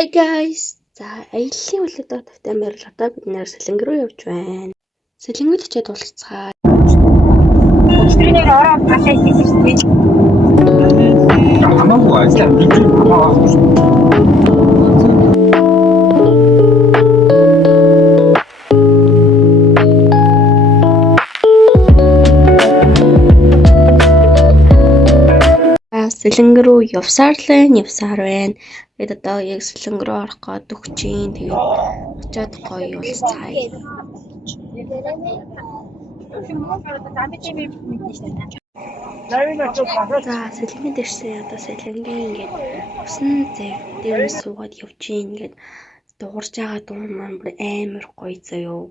Hi guys. За аяллаа үлдээ тавтай морил одоо бид нэр Сэлэнг рүү явж байна. Сэлэнгүүд очиад уулзцаа. Өчигдөр ороо хашаа хийсэн шүү дээ. Хамаагүй ажил Сэлэнг рүү явсаар байна. Бид одоо яг Сэлэнг рүү орох гээд өгчийн. Тэгээд очиад гоё уулзцаа. За Сэлэнгэнд ирсэн одоо Сэлэнгийн ингээд усан зэв дээр суугаад явжийн. Ингээд дуурж байгаа дуун маань бүр амар гоё заяо.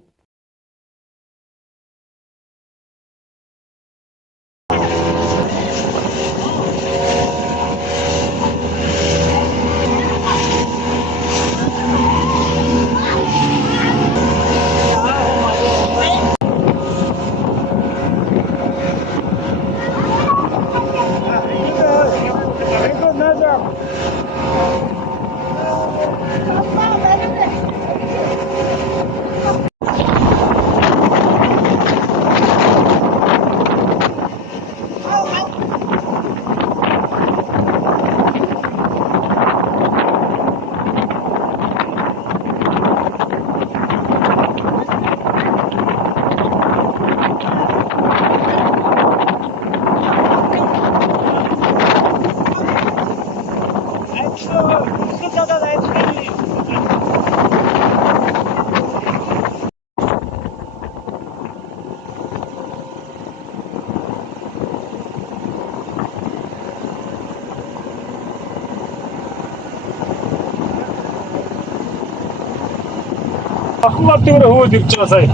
Ахмад дээр хөөд ирж байгаа сая.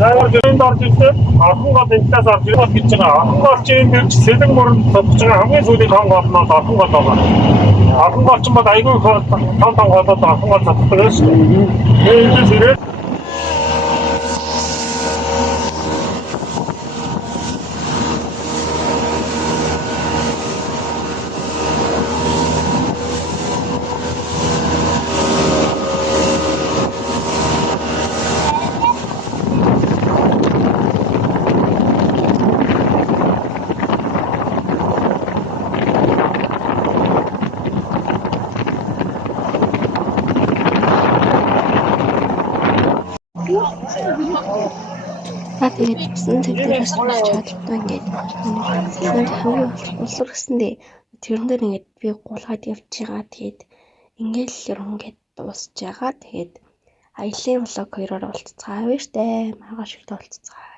Зайвар дэнд орж ирсэн. Ахмад энтээс орж ирж байгаа. Ахмад чинь дээр Сэлэнг мөрөнд товч байгаа хамгийн сүүлийн хон голноос Ахмад байгаа. Ахмад ч бод айгүй том голоод Ахмад татдаг шүү дээ. Эндээс ирээд Тэгээд усан зэв дээрээс очиад одоо ингээд Сэлэнд хамгийн улс руу гэсэндээ тэрэн дээр ингээд би гулгаад явж байгаа. Тэгээд ингээд л ингээд дуусж байгаа. Тэгээд аялын влог хоёроор уулзцаа. Баяртай. Маргааш ихтэй уулзцаа.